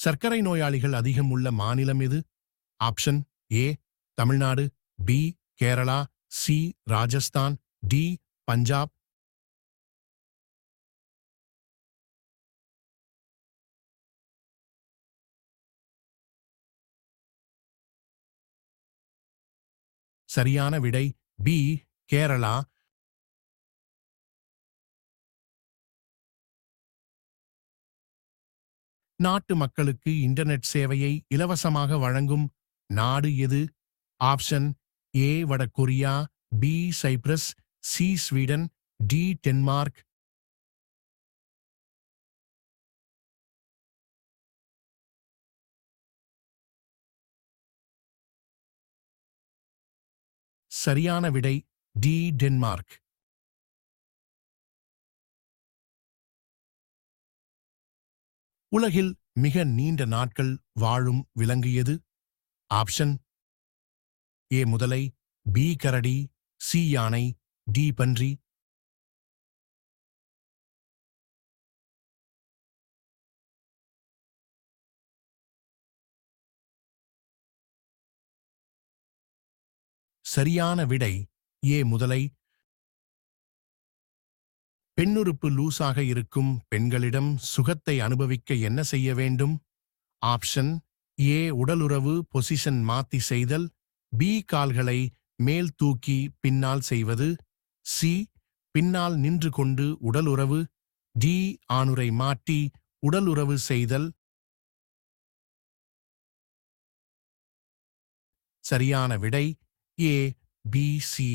சர்க்கரை நோயாளிகள் அதிகம் உள்ள மாநிலம் எது? Option A Tamil Nadu B Kerala C Rajasthan D Punjab. சரியான விடை பி கேரளா நாட்டு மக்களுக்கு இன்டர்நெட் சேவையை இலவசமாக வழங்கும் நாடு எது? ஆப்ஷன் ஏ வடகொரியா B Cyprus C Sweden D Denmark. சரியான விடை டி டென்மார்க். உலகில் மிக நீண்ட நாட்கள் வாழும் விலங்கு எது ஆப்ஷன் ஏ முதலை பி கரடி சி யானை டி பன்றி. சரியான விடை ஏ முதலை பெண்ணுறுப்பு லூசாக இருக்கும் பெண்களிடம் சுகத்தை அனுபவிக்க என்ன செய்ய வேண்டும்? ஆப்ஷன் ஏ உடலுறவு பொசிஷன் மாத்தி செய்தல் பி கால்களை மேல் தூக்கி பின்னால் செய்வது சி பின்னால் நின்று கொண்டு உடலுறவு டி ஆணுரை மாட்டி உடலுறவு செய்தல். சரியான விடை ஏ பி சி